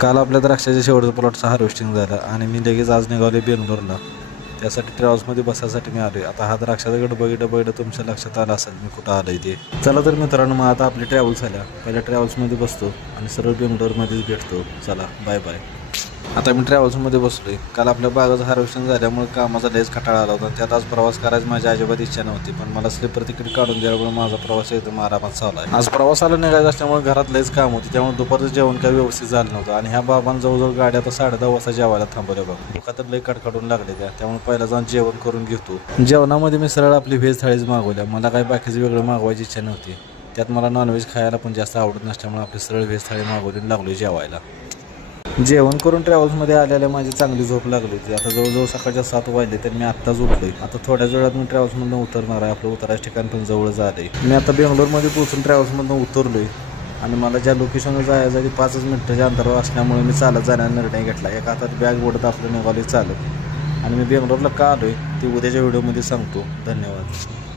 काल आपल्या द्राक्षाच्या शेवटचं प्लॉटचं हार्वेस्टिंग झालं आणि मी लगेच आज निघाले बेंगलोरला. त्यासाठी ट्रॅव्हल्समध्ये बसायसाठी मी आलो आहे. आता हा द्राक्षाचा गड बघितलं तुमच्या लक्षात आलं असेल मी कुठं आलो आहे ते. चला तर मित्रांनो, मग आता आपली ट्रॅव्हल्स आल्या. पहिल्या ट्रॅव्हल्समध्ये बसतो आणि सरळ बेंगलोरमध्येच भेटतो. चला बाय बाय. आता मी ट्रॅव्हल्समध्ये बसलो आहे. काल आपल्या बागाचं हार्वेस्टिंग झाल्यामुळे कामाचा लयच कंटाळा आला होता. त्यात आज प्रवास करायची माझी अजिबात इच्छा नव्हती, पण मला स्लीपर तिकीट काढून दिल्यामुळे माझा प्रवास एकदम आरामात चालला आहे. आज प्रवासाला निघायचं असल्यामुळे घरात लयच काम होती, त्यामुळे दुपारचं जेवण काही व्यवस्थित झालं नव्हतं. आणि ह्या बाबांना जवळजवळ गाड्या आता 10:30 वाजता जेवायला थांबवल्या बघ. भुका तर लय कडकडून लागले त्यामुळे पहिला जाऊन जेवण करून घेतो. जेवणामध्ये मी सरळ आपली व्हेज थाळीच मागवल्या. मला काही बाकीचं वेगळं मागवायची इच्छा नव्हती. त्यात मला नॉनव्हेज खायला पण जास्त आवडत नसल्यामुळे आपली सरळ व्हेज थाळी मागवली लागलो जेवायला. जेवण करून ट्रॅव्हल्समध्ये आलेल्या माझी चांगली झोप लागली होती. आता जवळजवळ सकाळच्या 7 वाजले तर मी आत्ता झोपलोय. आता थोड्याच वेळात मी ट्रॅव्हल्समधून उतरणार आहे. आपलं उतरायचं ठिकाण पण जवळ झालंय. मी आता बेंगलोरमध्ये पोहोचून ट्रॅव्हल्समधून उतरलोय आणि मला ज्या लोकेशनवर जायचं ते 5 मिनिटाच्या अंतरावर असल्यामुळे मी चालत जाण्याचा निर्णय घेतला. एका हातात बॅग ओढत आपलं निघालोय चालत. आणि मी बेंगलोरला का आलोय ते उद्याच्या व्हिडिओमध्ये सांगतो. धन्यवाद.